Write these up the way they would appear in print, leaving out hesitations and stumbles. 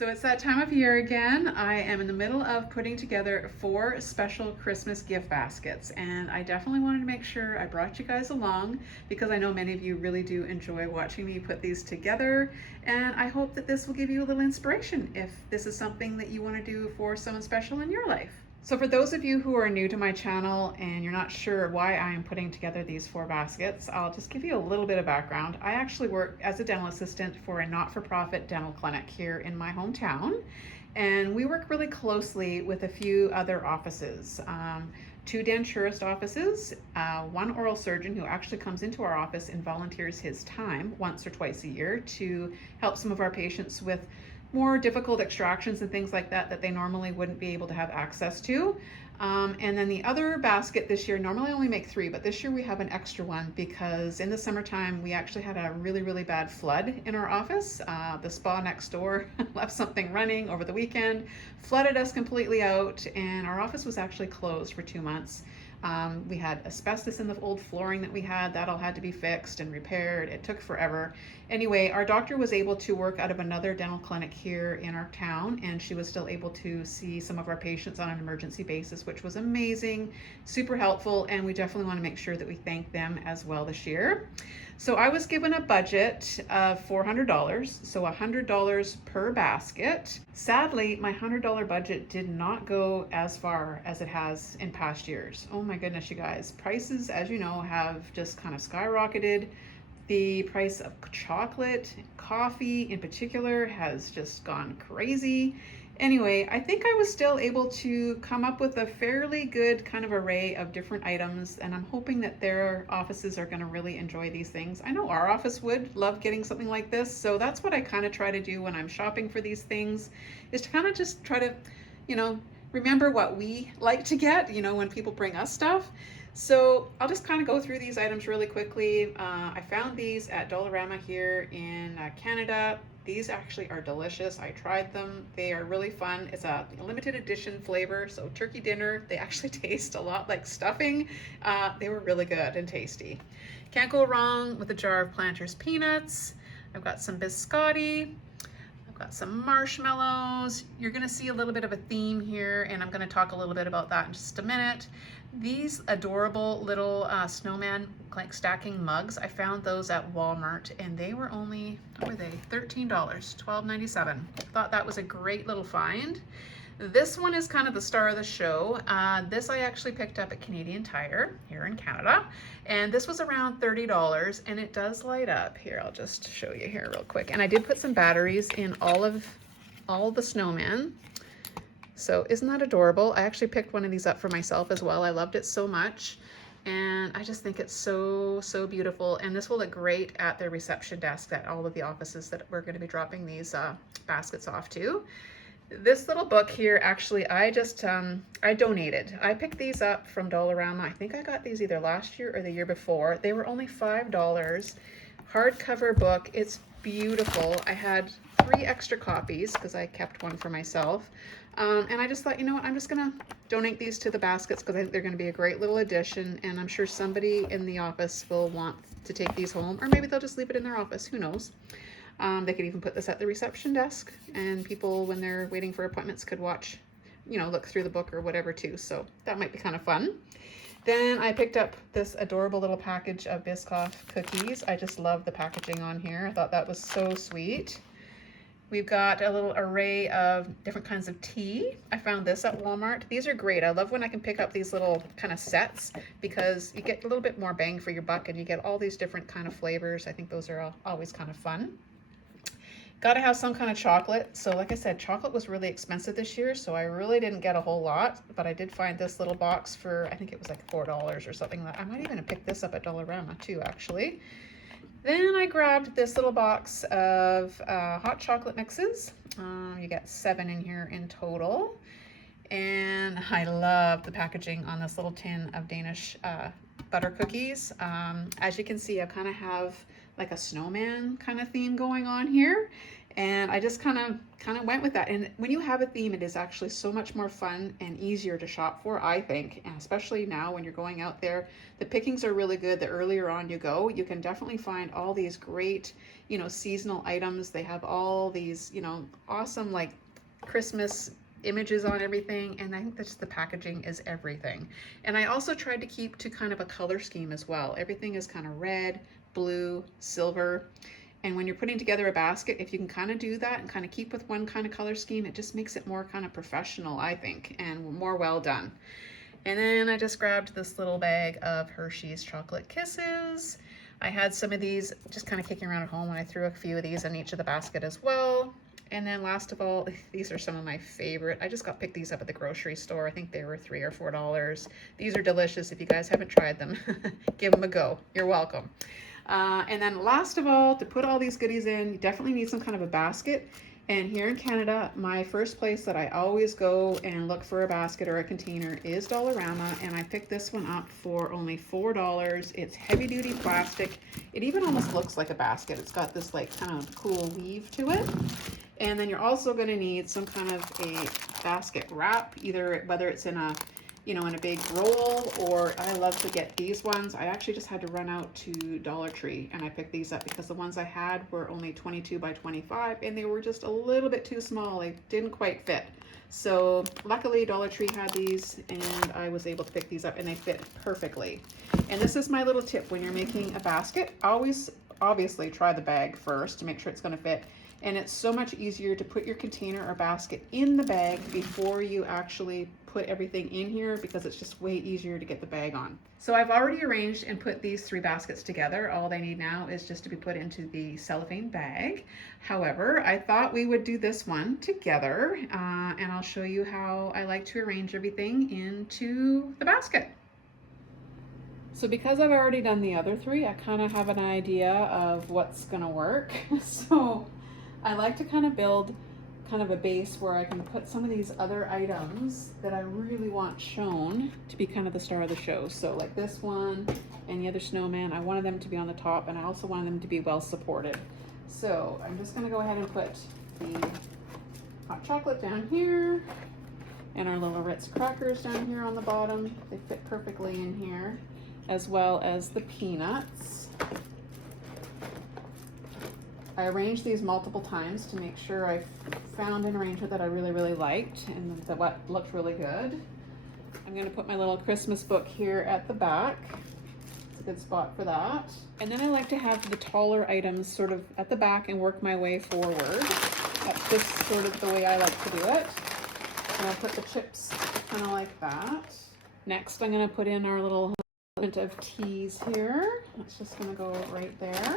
So it's that time of year again. I am in the middle of putting together 4 special Christmas gift baskets, and I definitely wanted to make sure I brought you guys along because I know many of you really do enjoy watching me put these together, and I hope that this will give you a little inspiration if this is something that you want to do for someone special in your life. So for those of you who are new to my channel and you're not sure why I am putting together these 4 baskets, I'll just give you a little bit of background. I actually work as a dental assistant for a not-for-profit dental clinic here in my hometown, and we work really closely with a few other offices. 2 denturist offices, 1 oral surgeon who actually comes into our office and volunteers his time once or twice a year to help some of our patients with more difficult extractions and things like that that they normally wouldn't be able to have access to. And then the other basket this year, normally I only make 3, but this year we have an extra one because in the summertime we actually had a really bad flood in our office. The spa next door left something running over the weekend, flooded us completely out, and our office was actually closed for 2 months. We had asbestos in the old flooring that we had. That all had to be fixed and repaired. It took forever. Anyway, our doctor was able to work out of another dental clinic here in our town, and she was still able to see some of our patients on an emergency basis, which was amazing, super helpful, and we definitely want to make sure that we thank them as well this year. So I was given a budget of $400, so $100 per basket. Sadly, my $100 budget did not go as far as it has in past years. Oh my goodness, you guys. Prices, as you know, have just kind of skyrocketed. The price of chocolate, coffee in particular, has just gone crazy. Anyway, I think I was still able to come up with a fairly good kind of array of different items, and I'm hoping that their offices are going to really enjoy these things. I know our office would love getting something like this, so that's what I kind of try to do when I'm shopping for these things, is to kind of just try to, remember what we like to get, when people bring us stuff. So I'll just kind of go through these items really quickly. I found these at Dollarama here in Canada. These actually are delicious. I tried them. They are really fun. It's a limited edition flavor, so turkey dinner. They actually taste a lot like stuffing. They were really good and tasty. Can't go wrong with a jar of Planters peanuts. I've got some biscotti. I've got some marshmallows. You're gonna see a little bit of a theme here, and I'm gonna talk a little bit about that in just a minute. These adorable little snowman like stacking mugs, I found those at Walmart, and they were only, what were they? $13, $12.97. Thought that was a great little find. This one is kind of the star of the show. This I actually picked up at Canadian Tire here in Canada, and this was around $30, and it does light up. Here, I'll just show you here real quick. And I did put some batteries in all the snowmen. So isn't that adorable? I actually picked one of these up for myself as well. I loved it so much, and I just think it's so beautiful. And this will look great at their reception desk at all of the offices that we're going to be dropping these baskets off to. This little book here, actually, I donated. I picked these up from Dollarama. I think I got these either last year or the year before. They were only $5. Hardcover book. It's beautiful. I had 3 extra copies because I kept one for myself. And I just thought, you know what, I'm just gonna donate these to the baskets because I think they're gonna be a great little addition, and I'm sure somebody in the office will want to take these home, or maybe they'll just leave it in their office, who knows. They could even put this at the reception desk, and people, when they're waiting for appointments, could watch, look through the book or whatever too, so that might be kind of fun. Then I picked up this adorable little package of Biscoff cookies. I just love the packaging on here. I thought that was so sweet. We've got a little array of different kinds of tea. I found this at Walmart. These are great. I love when I can pick up these little kind of sets because you get a little bit more bang for your buck and you get all these different kind of flavors. I think those are always kind of fun. Got to have some kind of chocolate. So like I said, chocolate was really expensive this year, so I really didn't get a whole lot, but I did find this little box for, I think it was like $4 or something. I might even have picked this up at Dollarama too, actually. Then I grabbed this little box of hot chocolate mixes. You get 7 in here in total. And I love the packaging on this little tin of Danish butter cookies. As you can see, I kind of have like a snowman kind of theme going on here. And I just kind of went with that. And when you have a theme, it is actually so much more fun and easier to shop for, I think. And especially now when you're going out there, the pickings are really good. The earlier on you go, you can definitely find all these great, you know, seasonal items. They have all these, you know, awesome like Christmas images on everything, and I think that's the packaging is everything. And I also tried to keep to kind of a color scheme as well. Everything is kind of red, blue, silver. And when you're putting together a basket, if you can kind of do that and kind of keep with one kind of color scheme, it just makes it more kind of professional, I think, and more well done. And then I just grabbed this little bag of Hershey's Chocolate Kisses. I had some of these just kind of kicking around at home, and I threw a few of these in each of the basket as well. And then last of all, these are some of my favorite. I just picked these up at the grocery store. I think they were $3 or $4. These are delicious. If you guys haven't tried them, give them a go. You're welcome. And then last of all, to put all these goodies in, you definitely need some kind of a basket. And here in Canada, my first place that I always go and look for a basket or a container is Dollarama, and I picked this one up for only $4. It's heavy duty plastic. It even almost looks like a basket. It's got this like kind of cool weave to it. And then you're also going to need some kind of a basket wrap, either whether it's in a, you know, in a big roll, or I love to get these ones. I actually just had to run out to Dollar Tree and I picked these up because the ones I had were only 22 by 25 and they were just a little bit too small. They didn't quite fit. So luckily Dollar Tree had these and I was able to pick these up and they fit perfectly. And this is my little tip when you're making a basket. Always obviously try the bag first to make sure it's going to fit. And it's so much easier to put your container or basket in the bag before you actually put everything in here, because it's just way easier to get the bag on. So I've already arranged and put these 3 baskets together. All they need now is just to be put into the cellophane bag. However, I thought we would do this one together, and I'll show you how I like to arrange everything into the basket. So because I've already done the other 3, I kind of have an idea of what's gonna work. So I like to kind of build kind of a base where I can put some of these other items that I really want shown to be kind of the star of the show. So like this one and the other snowman, I wanted them to be on the top, and I also wanted them to be well supported. So I'm just gonna go ahead and put the hot chocolate down here and our little Ritz crackers down here on the bottom. They fit perfectly in here, as well as the peanuts. I arranged these multiple times to make sure I found an arrangement that I really liked and that what looked really good. I'm going to put my little Christmas book here at the back. It's a good spot for that. And then I like to have the taller items sort of at the back and work my way forward. That's just sort of the way I like to do it. And I'll put the chips kind of like that. Next, I'm going to put in our little element of teas here. That's just going to go right there.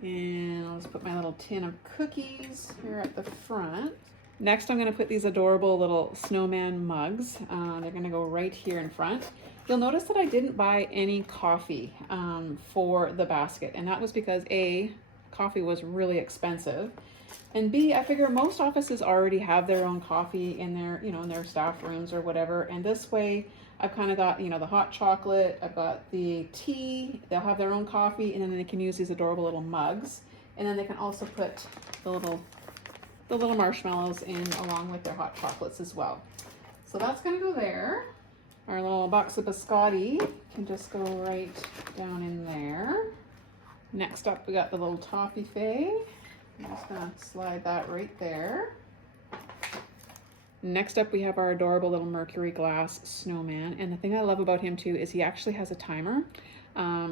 And I'll just put my little tin of cookies here at the front. Next, I'm going to put these adorable little snowman mugs. They're going to go right here in front. You'll notice that I didn't buy any coffee for the basket, and that was because A, coffee was really expensive, and B, I figure most offices already have their own coffee in their, you know, in their staff rooms or whatever, and this way I've kind of got, you know, the hot chocolate, I've got the tea, they'll have their own coffee, and then they can use these adorable little mugs. And then they can also put the little marshmallows in along with their hot chocolates as well. So that's gonna go there. Our little box of biscotti can just go right down in there. Next up, we got the little toffee fay. I'm just gonna slide that right there. Next up, we have our adorable little mercury glass snowman. And the thing I love about him too is he actually has a timer.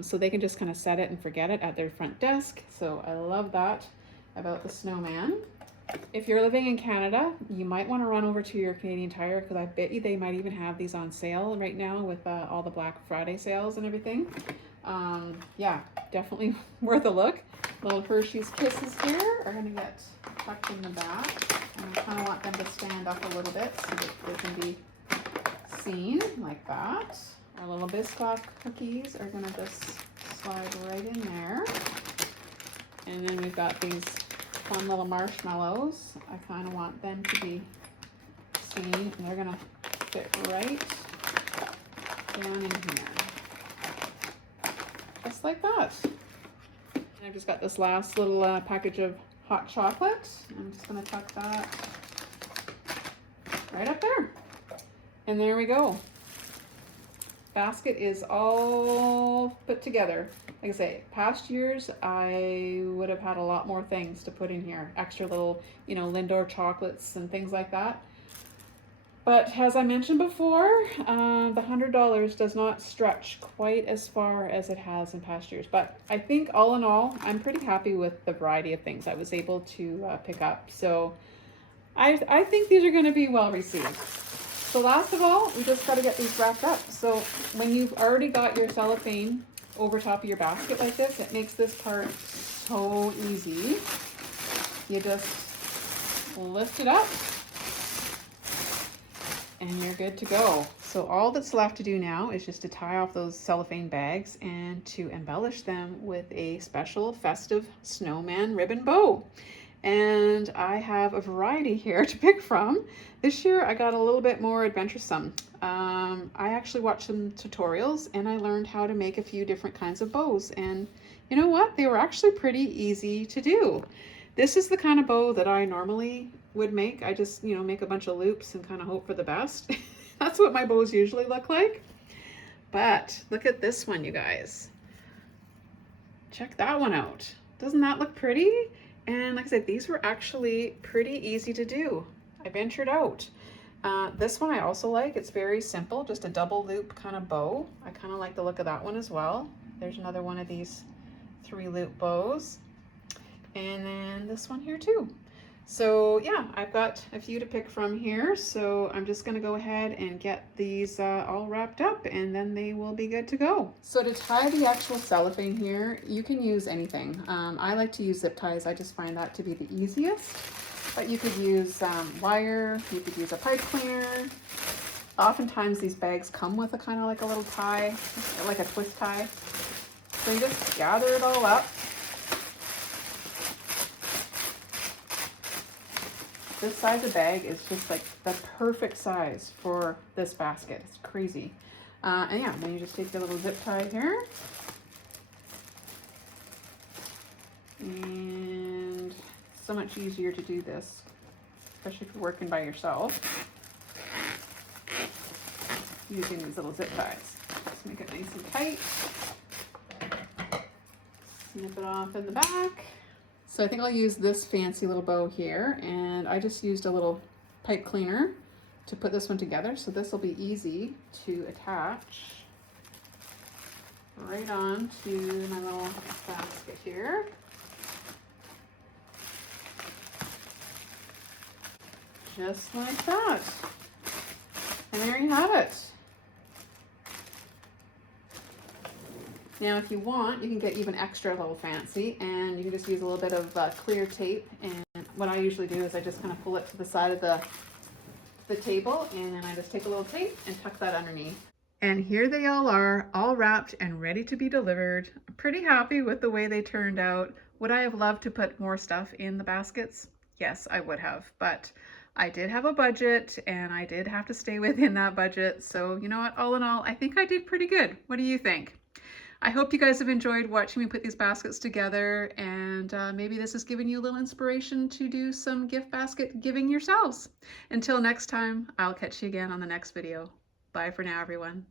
So they can just kind of set it and forget it at their front desk. So I love that about the snowman. If you're living in Canada, you might want to run over to your Canadian Tire, because I bet you they might even have these on sale right now with all the Black Friday sales and everything. Yeah, definitely worth a look. Little Hershey's Kisses here are going to get tucked in the back. And I kind of want them to stand up a little bit so that they can be seen like that. Our little Biscoff cookies are going to just slide right in there. And then we've got these fun little marshmallows. I kind of want them to be seen, and they're going to fit right down in here. Just like that. I've just got this last little package of hot chocolate. I'm just gonna tuck that right up there. And there we go. Basket is all put together. Like I say, past years I would have had a lot more things to put in here. Extra little, Lindor chocolates and things like that. But as I mentioned before, the $100 does not stretch quite as far as it has in past years. But I think all in all, I'm pretty happy with the variety of things I was able to pick up. So I think these are going to be well received. So last of all, we just got to get these wrapped up. So when you've already got your cellophane over top of your basket like this, it makes this part so easy. You just lift it up and you're good to go. So all that's left to do now is just to tie off those cellophane bags and to embellish them with a special festive snowman ribbon bow. And I have a variety here to pick from. This year I got a little bit more adventuresome. I actually watched some tutorials and I learned how to make a few different kinds of bows, and you know what? They were actually pretty easy to do. This is the kind of bow that I normally would make. I just, make a bunch of loops and kind of hope for the best. That's what my bows usually look like. But look at this one, you guys. Check that one out. Doesn't that look pretty? And like I said, these were actually pretty easy to do. I ventured out. This one I also like. It's very simple, just a double loop kind of bow. I kind of like the look of that one as well. There's another one of these 3-loop bows. And then this one here too. So yeah, I've got a few to pick from here. So I'm just gonna go ahead and get these all wrapped up and then they will be good to go. So to tie the actual cellophane here, you can use anything. I like to use zip ties. I just find that to be the easiest. But you could use wire, you could use a pipe cleaner. Oftentimes these bags come with a kind of like a little tie, like a twist tie. So you just gather it all up. This size of bag is just like the perfect size for this basket. It's crazy. And yeah, then you just take your little zip tie here. And it's so much easier to do this, especially if you're working by yourself, using these little zip ties. Just make it nice and tight. Snip it off in the back. So I think I'll use this fancy little bow here, and I just used a little pipe cleaner to put this one together. So this will be easy to attach right on to my little basket here. Just like that. And there you have it. Now, if you want, you can get even extra little fancy, and you can just use a little bit of clear tape. And what I usually do is I just kind of pull it to the side of the table, and then I just take a little tape and tuck that underneath. And here they all are, all wrapped and ready to be delivered. I'm pretty happy with the way they turned out. Would I have loved to put more stuff in the baskets? Yes, I would have, but I did have a budget and I did have to stay within that budget. So you know what, all in all, I think I did pretty good. What do you think? I hope you guys have enjoyed watching me put these baskets together, and maybe this has given you a little inspiration to do some gift basket giving yourselves. Until next time, I'll catch you again on the next video. Bye for now, everyone.